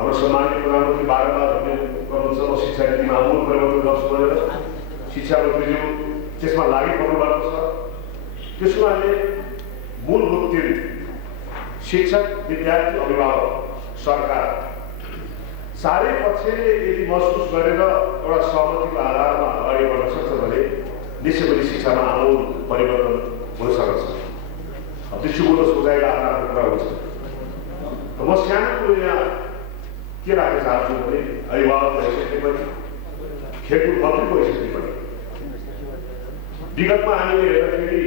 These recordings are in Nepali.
हाम्रो सम्मानित प्रधानमन्त्री बारम्बार गर्नुहुन्छ म शिक्षा नीतिमा आमूल परिवर्तन गर्छु भनेर शिक्षा मन्त्रीज्यू त्यसमा लागिपर्नु भएको छ। त्यसको लागि मूलभूत तीन शिक्षक, विद्यार्थी, अभिभावक, सरकार सारै पक्षले यदि महसुस गरेर एउटा सहमतिको आधारमा अगाडि बढ्न सक्छ भने निश्चय पनि शिक्षामा आमूल परिवर्तन हुन सक्छ। दृष्टिकोण सोचाइको आधारमा कुरा हुन्छ। म सानो कुरो यहाँ के राख्न चाहन्छु भने अभिभावक भइसके पनि खेलकुद मन्त्री भइसके पनि विगतमा हामीले हेर्दाखेरि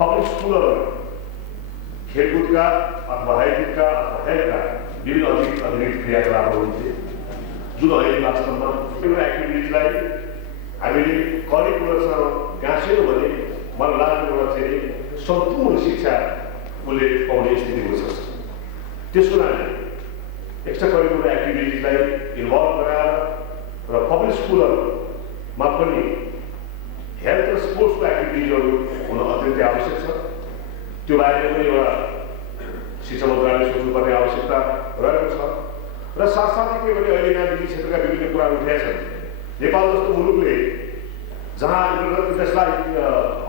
पब्लिक स्कुलहरू खेलकुदका अथवा हाइकिङका अथवा हेल्थका विभिन्न अतिरिक्त क्रियाकलापहरू हुन्थे जुन अहिले वास्तवमा त्यो एक्टिभिटिजलाई हामीले करिकुलरसँग गाँसेनौँ भने मलाई लाग्ने कुरा चाहिँ सम्पूर्ण शिक्षा उसले पाउने स्थिति हुन सक्छ। त्यसको लागि एक्स्ट्रा करिकुलर एक्टिभिटिजलाई इन्भल्भ गराएर र पब्लिक स्कुलहरूमा पनि हेल्थ र स्पोर्ट्सको एक्टिभिटिजहरू हुन अत्यन्तै आवश्यक छ। त्यो बारेमा पनि एउटा शिक्षा मन्त्रालयले सोच्नुपर्ने आवश्यकता रहेको छ। र साथसाथै के भने अहिले यहाँ निजी क्षेत्रका विभिन्न कुराहरू उठेका छन्। नेपाल जस्तो मुलुकले जहाँ त्यसलाई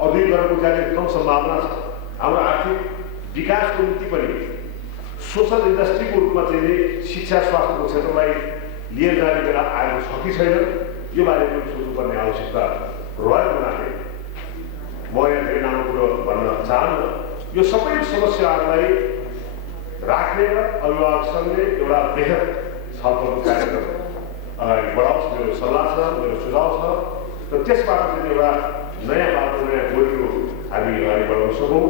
औद्योगिकरणको जाने कम सम्भावना छ, हाम्रो आर्थिक विकासको निम्ति पनि सोसल इन्डस्ट्रीको रूपमा चाहिँ शिक्षा स्वास्थ्यको क्षेत्रलाई लिएर जाने बेला आएको छ कि छैन, यो बारेमा पनि सोच्नुपर्ने आवश्यकता रहेको हुनाले म यहाँ धेरै लामो कुरो भन्न चाहन्न। यो सबै समस्याहरूलाई राखेर अभिभावकसँगले एउटा बृहत छलफलको कार्यक्रम अगाडि बढाओस् मेरो सल्लाह छ, मेरो सुझाव छ। र त्यसबाट चाहिँ एउटा नयाँ बाटो, नयाँ गोल्टो हामी अगाडि बढाउन सकौँ।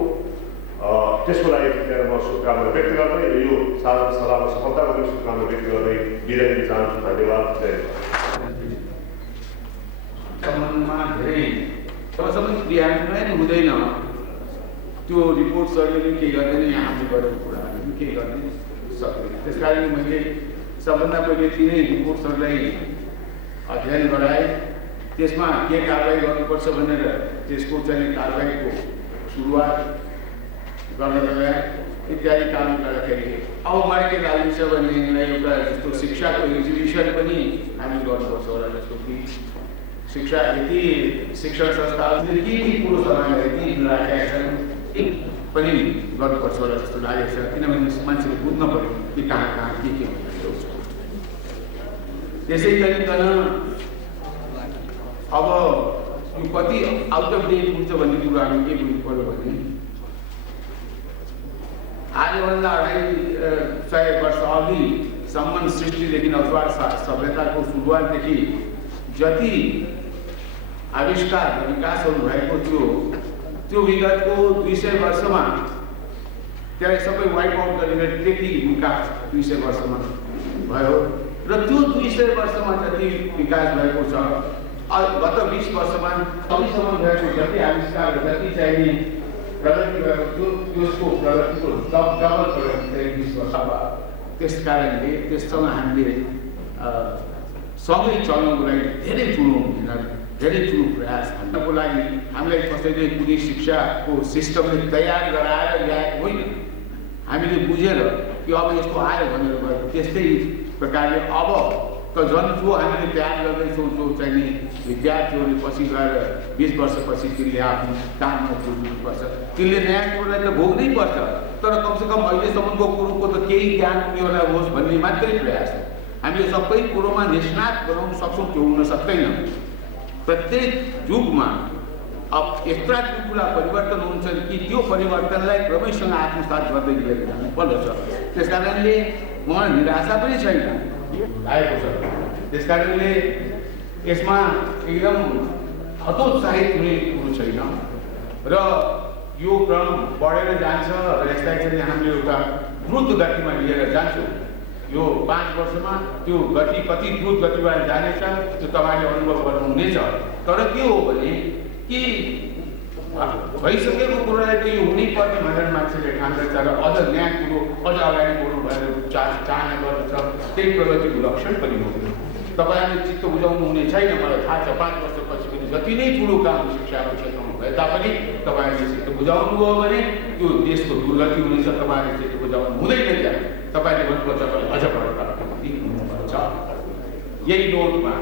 त्यसको लागि म शुभकामना व्यक्त गर्दै यो साधारण सभामा सफलताको पनि शुभकामना व्यक्त गर्दै बिदा दिन चाहन्छु। धन्यवाद। सम्बन्धमा धेरै तबसम्म क्रियान्वयन हुँदैन त्यो रिपोर्ट्सहरूले पनि केही गर्दैन, यहाँ हामीले गरेको कुराहरू पनि केही गर्न सक्दैन। त्यस कारण मैले सबभन्दा पहिले तिनै रिपोर्ट्सहरूलाई अध्ययन गराएँ। त्यसमा के कारवाही गर्नुपर्छ भनेर त्यसको चाहिँ कारवाहीको सुरुवात गर्न लगाए इत्यादि काम गर्दाखेरि अब मलाई के लाग्छ भने एउटा जस्तो शिक्षाको एक्जिबिसन पनि हामी गर्नुपर्छ होला। जस्तो कि शिक्षा यति शिक्षण संस्थाहरूले के कुरो समाजलाई यति राखेका छन् पनि गर्नुपर्छ होला जस्तो लागेको छ। किनभने मान्छेले बुझ्न पऱ्यो कि कहाँ कहाँ के हुँदैछ। त्यसै गरिकन अब यो कति आउट अफ डेट हुन्छ भन्ने कुराहरू के बुझ्नु पऱ्यो भने आजभन्दा 250 वर्ष अघिसम्म सृष्टिदेखि अथवा सभ्यताको सुरुवातदेखि जति आविष्कार र विकासहरू भएको थियो त्यो विगतको 200 वर्षमा त्यसलाई सबै वाइप आउट गरेर त्यति विकास 200 वर्षमा भयो। र त्यो 200 वर्षमा जति विकास भएको छ गत 20 वर्षमा अहिलेसम्म भएको जति आविष्कार जति चाहिने प्रगति भएको त्यसको प्रगतिको डबल प्रगति चाहिँ 20 वर्षमा। त्यस कारणले त्यससँग हामीले सँगै चल्नको लागि धेरै ठुलो प्रयास गर्नको लागि हामीलाई कसैले कुनै शिक्षाको सिस्टमले तयार गराएर ल्याएको होइन। हामीले बुझेर कि अब यस्तो आयो भनेर गयो। त्यस्तै प्रकारले अब त झन् जो हामीले तयार गर्दैछौँ जो चाहिँ विद्यार्थीहरूले पछि गएर 20 वर्षपछि तिनले आफ्नो काममा पुग्नुपर्छ। तिनले नयाँ कुरोलाई त भोग्नै पर्छ, तर कमसेकम अहिलेसम्मको कुरोको त केही ज्ञान उनीहरूलाई होस् भन्ने मात्रै प्रयास हो। हामीले सबै कुरोमा निष्णात बनाउन सक्छौँ त्यो हुन सक्दैन। प्रत्येक युगमा अब यस्ता कुरा परिवर्तन हुन्छ कि त्यो परिवर्तनलाई क्रमैसँग आत्मसात गर्दै लिएर जानुपर्छ। त्यस कारणले मलाई निराशा पनि छैन लागेको छ। त्यस कारणले यसमा एकदम हतोत्साहित हुने कुरो छैन र यो क्रम बढेर जान्छ र यसलाई चाहिँ हामीले एउटा द्रुत गतिमा लिएर जान्छौँ। यो 5 वर्षमा त्यो गति कति द्रुत गतिबाट जानेछ त्यो तपाईँले अनुभव गर्नुहुनेछ। तर के हो भने कि भइसकेको कुरालाई त यो हुनै पर्ने भनेर मान्छेले ठान्छ र अझ नयाँ कुरो अझ अगाडि बढ्नु भनेर चाहना गर्दछ। त्यही प्रगतिको लक्षण पनि हो। तपाईँहरूले चित्त बुझाउनु हुने छैन, मलाई थाहा छ। 5 वर्षपछि पनि जति नै ठुलो काम शिक्षाको क्षेत्रमा भए तापनि तपाईँहरूले चित्त बुझाउनु भयो भने त्यो देशको दुर्गति हुनेछ। तपाईँहरूले चित्त बुझाउनु हुँदैन। तपाईँले भन्नुभयो तपाईँले अझ बढी हुनुपर्छ। यही नोटमा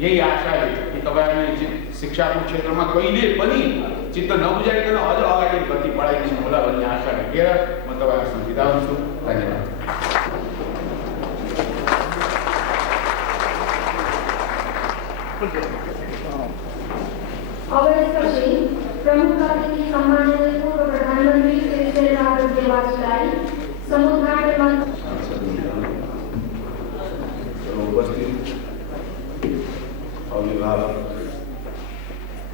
यही आशाले कि तपाईँहरूले शिक्षाको क्षेत्रमा कहिले पनि चित्त नबुझाइकन अझ अगाडि गति बढाइदिनु होला भन्ने आशा राखेर म तपाईँहरूसँग बिदा हुन्छु। धन्यवाद। अब यसपछि प्रमुख अतिथि सम्माननीय पूर्व प्रधानमन्त्री श्री शेरबहादुर देवाजीलाई समुद्घाटन उपस्थित अभिभावक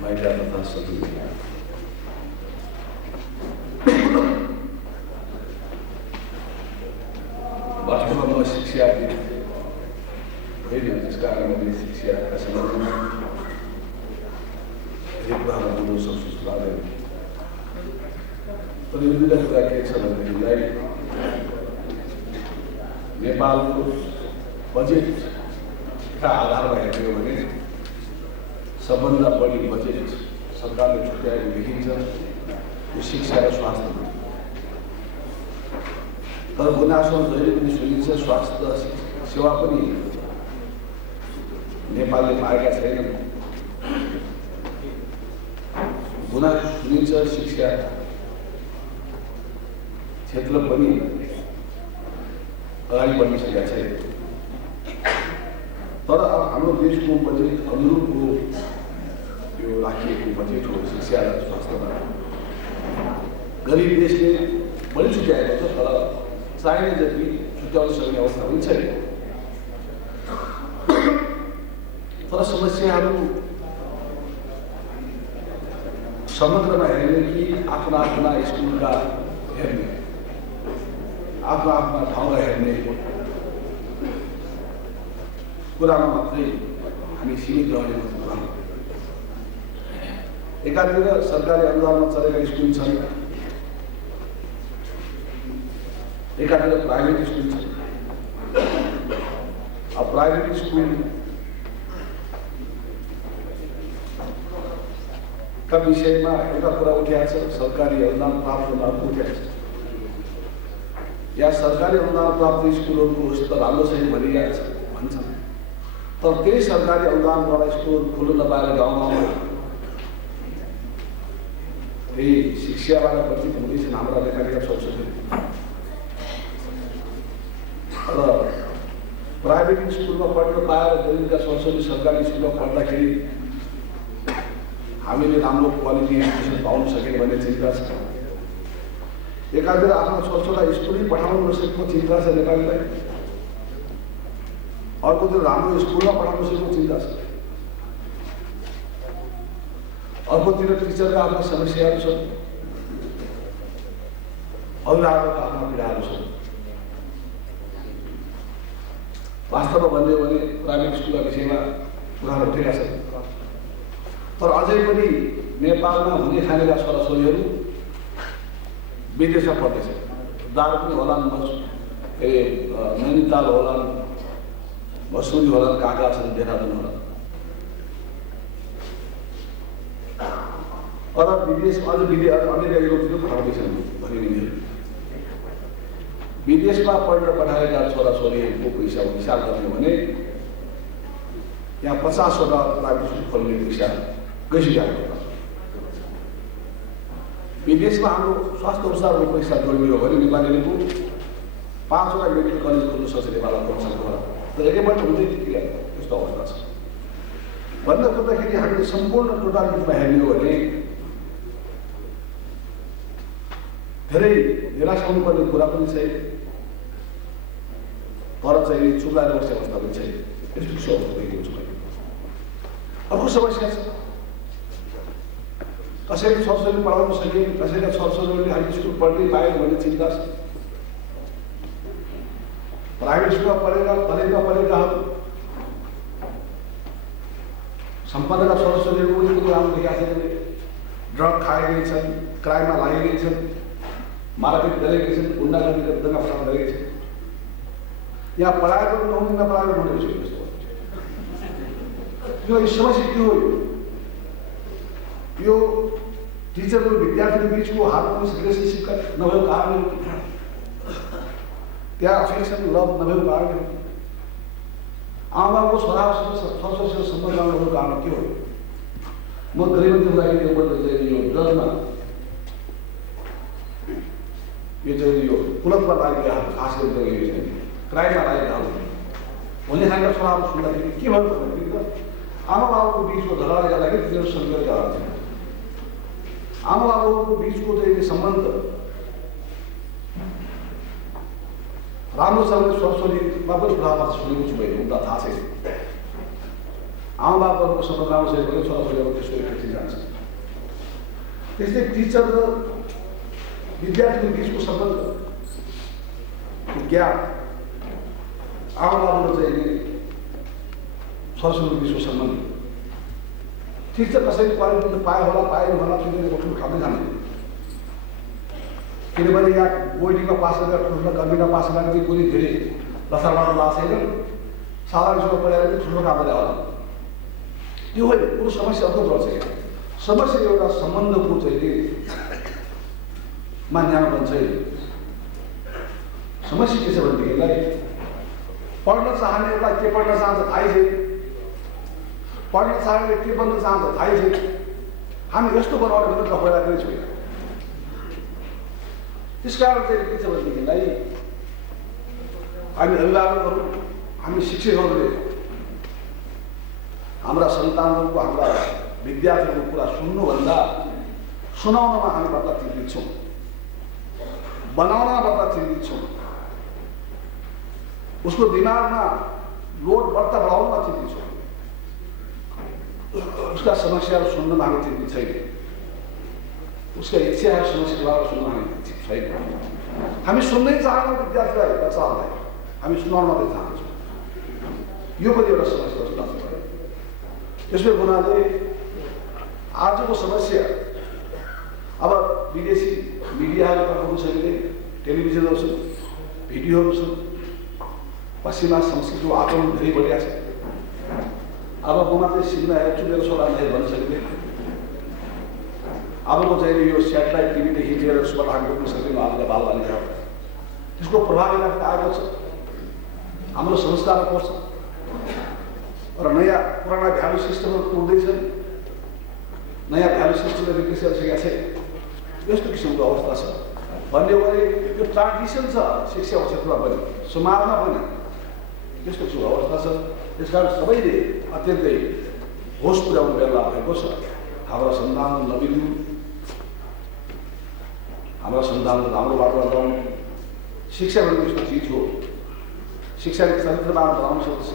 महिला तथा सभी वास्तवमा म शिक्षाविद होइन, त्यस कारण मैले शिक्षाका सन्दर्भमा एक कुरामा बोल्न सक्छु जस्तो लाग्दैन। तर यो दुईवटा कुरा के छ भनेदेखिलाई नेपालको बजेटका आधारमा हेर्ने हो भने सबभन्दा बढी बजेट सरकारले छुट्याएको देखिन्छ यो शिक्षा र स्वास्थ्यमा। तर गुनासो जहिले पनि सुनिन्छ स्वास्थ्य सेवा पनि नेपालले पाएका छैनन्। गुनासो सुनिन्छ शिक्षा क्षेत्र पनि अगाडि बढ्न सकेका छैन। तर अब हाम्रो देशको बजेट अनुरूपको यो राखिएको बजेट हो शिक्षा र स्वास्थ्यमा। गरिब देशले बढी छुट्याएको छ, तर चाहिने जति छुट्याउन सक्ने अवस्था पनि छैन। तर समस्याहरू समग्रमा हेर्ने कि आफ्ना आफ्ना स्कुलका हेर्ने, आफ्ना आफ्ना ठाउँका हेर्ने कुरामा मात्रै हामी सीमित रहने कुरा हो। एकातिर सरकारी अनुदानमा चलेका स्कुल छन्, एकातिर प्राइभेट स्कुल छन्। अब प्राइभेट स्कुल का विषयमा एउटा कुरा उठिएको छ, सरकारी अनुदान प्राप्त नभएको उठिएको छ। या सरकारी अनुदान प्राप्त स्कुलहरूको स्तर राम्रो छैन भनिरहेको छ भन्छन्। तर त्यही सरकारी अनुदानबाट स्कुल खुल्न नपाएर गाउँ गाउँमा त्यही शिक्षाबाट वञ्चित हुँदैछन् हाम्रा नेपालीका छोराछोरी। र प्राइभेट स्कुलमा पढ्न पाएर गरिबका छोराछोरी सरकारी स्कुलमा पढ्दाखेरि हामीले राम्रो क्वालिटी एजुकेसन पाउन सकेन भन्ने चिन्ता छ। एकातिर आफ्नो छोराछोरीलाई स्कुलै पठाउन नसकेको चिन्ता छ नेपालीलाई, अर्कोतिर राम्रो स्कुलमा पठाउन सकेको चिन्ता छ, अर्कोतिर टिचरका आफ्ना समस्याहरू छन्, अभिभावकका आफ्ना पीडाहरू छन्। वास्तवमा भन्ने हो भने प्राइभेट स्कुलका विषयमा कुराहरू उठेका छन्। तर अझै पनि नेपालमा हुने खानेका छोराछोरीहरू विदेशमा पढ्दैछन्। दार्जिलिङ होलान्, नैनीताल होलान्, मसुरी होलान्, कहाँ छन्, देहरादून होलान्। अझ विदेशमा अमेरिका युरोपतिर पठाउँदैछन् भने विदेशमा पढेर पठाएका छोराछोरीहरूको पैसा हिसाब गर्ने भने यहाँ 50वटा प्राइभेट स्कुल खोल्ने पैसा गइसकेको छ। विदेशमा हाम्रो स्वास्थ्य अनुसारको पैसा जोडियो भने नेपालीहरूको 5वटा मेडिकल कलेज खोल्न सक्छ नेपालमा प्रोत्साहनबाट। तर एकैपल्ट हुँदै यस्तो अवस्था छ। भन्दा खोज्दाखेरि हामीले सम्पूर्ण टोटालिटीमा हेर्ने हो भने धेरै निराशा हुनुपर्ने कुरा पनि छैन, तर चाहिँ चुप्लाएर बस्ने अवस्था पनि छैन। यस्तो अवस्था देखिएको छ। अर्को समस्या छ, कसैले छोराछोरी पढाउन सके, कसैका छोराछोरीहरूले हाई स्कुल पढ्दै पायो भन्ने चिन्ता छ। प्राइभेट स्कुलमा पढेका कलेजमा पढेकाहरू सम्पन्नका छोराछोरीहरू पनि कुरो राम्रो देखिएको छैन। ड्रग खाएकै छन्, क्राइममा लागेकै छन्, मारपिट गरेकै छन्, गुन्डागर्दी दंगा फसाद गरेकै छन्। यहाँ पढाएको पनि नहुने, नपढाएको पनि हुने जस्तो यो समस्या के हो? यो टिचर र विद्यार्थी बीचको हार्मोनियस रिलेसनसिपका नभएको कारणले त्यहाँ अफेक्सन लभ नभएको कारणले हो। आमाको छोरासँग सरस्वतीसँग सम्बन्ध नभएको कारण के हो? म गृहमन्त्रीको लागि यो ड्रगमा यो चाहिँ यो कुलतमा लागेका खास गरेर यो चाहिँ क्राइममा लागेका भन्ने खालका छोराहरू सुन्दाखेरि के भयो भन्दाखेरि त आमा बाबुको बिचको झगडाले गर्दाखेरि तिनीहरू सङ्केत गराउँछ। आमा बाबुको बिचको चाहिँ सम्बन्ध राम्रो छ भने सरस्वतीमा पनि बुढामा सुनेको छु मैले, उनलाई थाहा छैन। आमा बाबुहरूको सम्बन्ध राम्रो छैन भने छोराछोरीहरू त्यसको इफेक्ट जान्छ। त्यस्तै टिचर र विद्यार्थीको बिचको सम्बन्ध ज्ञान आमा बाबु र चाहिँ सरस्वतीको बिचको सम्बन्ध ठिक छ। कसैले क्वालिफिकेसन पायो होला पाएन होला तिनीहरूले ठुलो खाँदै जाने, किनभने यहाँ बोर्डिङमा पास गरेर ठुल्ठुलो गर्मीमा पास गरेर कुनै धेरै लसारबाट लाग्छ छैन, साधारण स्कुलमा पढाएर पनि ठुलो काम गरे होला। त्यो होइन, कुरो समस्या अर्को पर्छ। समस्या एउटा सम्बन्धको चाहिँ मान्यापन छैन। समस्या के छ भनेदेखिलाई पढ्न चाहनेहरूलाई के पढ्न चाहन्छ थाहै छैन, पढ्न चाहनेले के बन्न चाहन्छ थाहै छैन। हामी यस्तो बनाउने भनेर गफ गरेकै छैन। त्यस कारण चाहिँ के छ भनेदेखिलाई हामी अभिभावकहरू, हामी शिक्षकहरूले हाम्रा सन्तानहरूको, हाम्रा विद्यार्थीहरूको कुरा सुन्नुभन्दा सुनाउनमा हामी बढ्ता चिन्तित छौँ, बनाउनमा बढ्ता चिन्तित छौँ, उसको दिमागमा लोड बढ्ता बढाउनमा चिन्तित छौँ, उसका समस्याहरू सुन्नमा हामी चिन्तित छैन, उसका इच्छाहरू समस्याहरू सुन्न हामी चिन्तित छैन। हामी सुन्नै चाहन्छौँ विद्यार्थीलाई, बच्चाहरूलाई हामी सुनाउन मात्रै चाहन्छौँ। यो पनि एउटा समस्या जस्तो लाग्छ। त्यसै हुनाले आजको समस्या अब विदेशी मिडियाहरू छ भने टेलिभिजनहरू छन्, भिडियोहरू छन्, पश्चिमा संस्कृतिको आक्रमण धेरै बढिया छ। अब म मात्रै सिनेमा हेर्छु, मेरो छोरा नहेर भन्न सकिँदैन। अबको चाहिँ यो सेटेलाइट टिभीदेखि लिएर उसबाट हामी रोक्न सक्दैनौँ आजका बालबालिका। त्यसको प्रभाव यहाँबाट आएको छ, हाम्रो संस्कार पर्छ र नयाँ पुराना भ्यालु सिस्टमहरू टुट्दैछन्, नयाँ भ्यालु सिस्टमले रिप्लेस गरिसकेका छ। यस्तो किसिमको अवस्था छ भन्ने हो भने यो ट्रान्जिसन छ शिक्षा क्षेत्रमा पनि, समाजमा पनि यस्तो किसिमको अवस्था छ। त्यस कारण सबैले अत्यन्तै होस पुर्याउनु बेला भएको छ। हाम्रा सन्तान नबिग्रिनु, हाम्रा सन्तान राम्रो बाटोमा जाउँ। शिक्षा भनेको यस्तो चिज हो, शिक्षाले चरित्रवान बनाउन सक्दछ,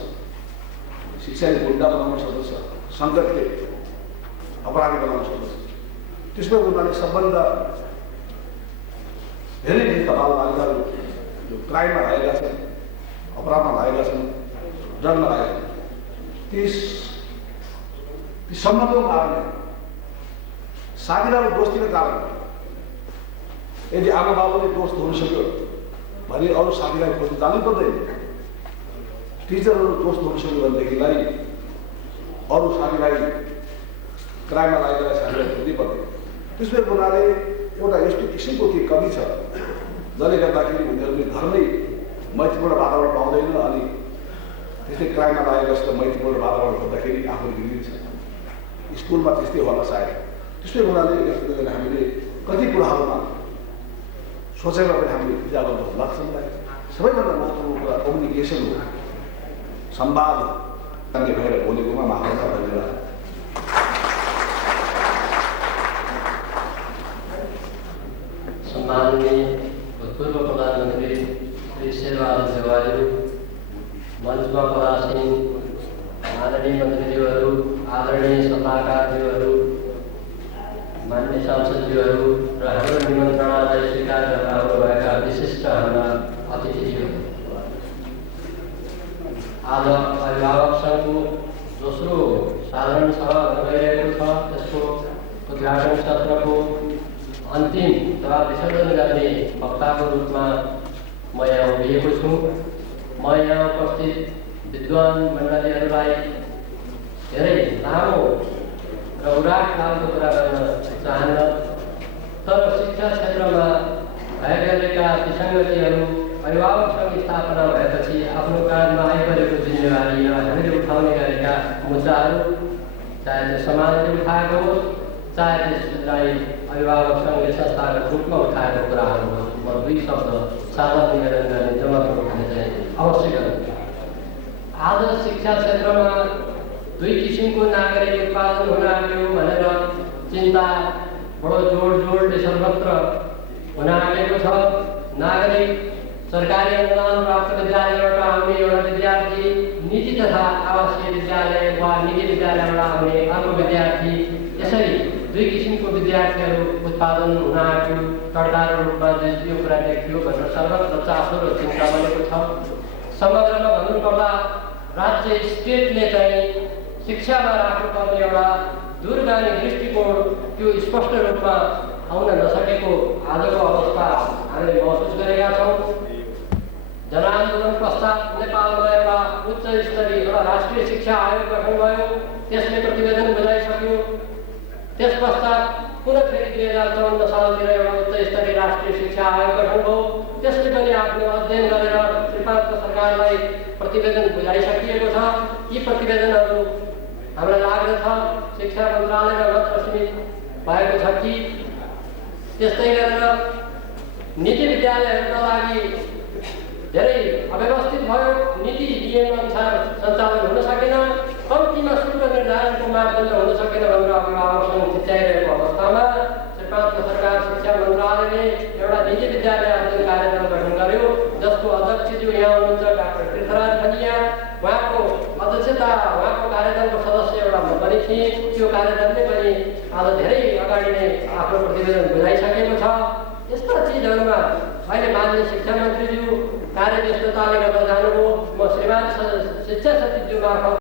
शिक्षाले गुण्डा बनाउन सक्दछ, सङ्कटले अपराधी बनाउन सक्दछ। त्यसमा उनीहरूले सम्बन्ध धेरै धेरै बालबालिकाहरू जो क्राइममा लागेका छन्, अपराधमा लागेका छन्, ड्रगमा लागेका छन्, ती सम्बन्धको कारणले साथीभाइको दोस्तीको कारण यदि आमा बाबुले दोस्त हुन सक्यो भने अरू साथीभाइ खोज्नु जानै पर्दैन। टिचरहरू दोस्त हुन सक्यो भनेदेखिलाई अरू साथीभाइ क्राइममा लागेका साथीभाइ खोज्नै पर्दैन। त्यसै हुनाले एउटा यस्तो किसिमको के कमी छ जसले गर्दाखेरि उनीहरूले घरमै मैत्रीपूर्ण वातावरण पाउँदैन, अनि त्यस्तै क्राइममा लागेको जस्तो मैत्रीपूर्ण वातावरण खोज्दाखेरि आफू बिग्रिन्छ। स्कुलमा त्यस्तै होला सायद। त्यसै हुनाले हामीले कति कुराहरूमा सोचेर पनि हामीले पूजा गर्नु लाग्छ। मलाई सबैभन्दा महत्त्वपूर्ण कुरा कम्युनिकेसन हो, संवाद भएर बोलेकोमा माफी भनेर सम्माननीय भूतपूर्व प्रधानमन्त्री श्री शेरबहादुर देउवाज्यू, मञ्चमा परासीन आदरणीय मन्त्रीज्यूहरू, आदरणीय सल्लाहकारज्यूहरू, मान्य सांसदज्यूहरू र हाम्रो निमन्त्रणालाई स्वीकार गर्न आउनुभएका विशिष्ट हाम्रा अतिथिज्यूहरू, आज अभिभावक सङ्घको दोस्रो साधारण सभा भइरहेको छ। त्यसको उद्घाटन सत्रको अन्तिम तथा विसर्जन गर्ने वक्ताको रूपमा म यहाँ उभिएको छु। म यहाँ उपस्थित विद्वान मण्डलीहरूलाई धेरै लामो र उराट कालको कुरा गर्न चाहन्न, तर शिक्षा क्षेत्रमा भइरहेका विसङ्गतिहरू अभिभावक सङ्घ स्थापना भएपछि आफ्नो काँधमा आइपरेको जिम्मेवारीमा हामीले उठाउने गरेका मुद्दाहरू चाहे त्यो समाजले उठाएको होस् चाहे त्यसलाई अभिभावक सङ्घले संस्थागत रूपमा उठाएको कुराहरू होस्, म दुई शब्द साझा निवेदन गर्ने जनताले चाहिँ अवश्य गर्नु। आज शिक्षा क्षेत्रमा दुई किसिमको नागरिक उत्पादन हुन आयो भनेर चिन्ता बडो जोडले सर्वत्र हुन आएको छ। नागरिक सरकारी अनुदान प्राप्त विद्यालयबाट आउने एउटा विद्यार्थी, निजी तथा आवासीय विद्यालय वा निजी विद्यालयबाट आउने अर्को विद्यार्थी, यसरी दुई किसिमको विद्यार्थीहरू उत्पादन हुन आयो। सरकारको रूपमा यो कुरा देखियो भनेर सर्वत्र चासो र चिन्ता बनेको छ। समग्रमा भन्नुपर्दा राज्य स्टेटले चाहिँ शिक्षामा राख्नुपर्ने एउटा दूरगामी दृष्टिकोण त्यो स्पष्ट रूपमा आउन नसकेको आजको अवस्था हामीले महसुस गरेका छौँ। जनआन्दोलन पश्चात नेपालमा एउटा उच्च स्तरीय एउटा राष्ट्रिय शिक्षा आयोग गठन भयो, त्यसले प्रतिवेदन बुझाइसक्यो। त्यस पश्चात पुनः फेरि 2054 सालतिर एउटा उच्च स्तरीय राष्ट्रिय शिक्षा आयोग गठन भयो, त्यसले पनि आफ्नो अध्ययन गरेर त्रिपाक्षिक सरकारलाई प्रतिवेदन बुझाइसकिएको छ। यी प्रतिवेदनहरू हामीलाई लाग्दछ शिक्षा मन्त्रालयमा मात्र सीमित भएको छ कि त्यस्तै गरेर निजी विद्यालयहरूका लागि धेरै अव्यवस्थित भयो, नीति नियम अनुसार सञ्चालन हुन सकेन, कम्तीमा शुल्क निर्धारणको मापदण्ड हुन सकेन भनेर अभिभावक सङ्घ चिच्याइरहेको अवस्थामा त्रिपाक्षिक सरकार शिक्षा मन्त्रालयले एउटा निजी विद्यालय अध्ययन कार्यदल गठन गर्यो, जसको अध्यक्षज्यू यहाँ हुनुहुन्छ डाक्टर पृथ्वीराज खनिया। उहाँको अध्यक्षता, उहाँको कार्यदलको सदस्य एउटा म पनि थिएँ। त्यो कार्यदलले पनि आज धेरै अगाडि नै आफ्नो प्रतिवेदन बुझाइसकेको छ। यस्ता चिजहरूमा अहिले माननीय शिक्षा मन्त्रीज्यू कार्यव्यस्तताले गर्दा जानुभयो। म श्रीमान शिक्षा सचिवज्यू मार्फत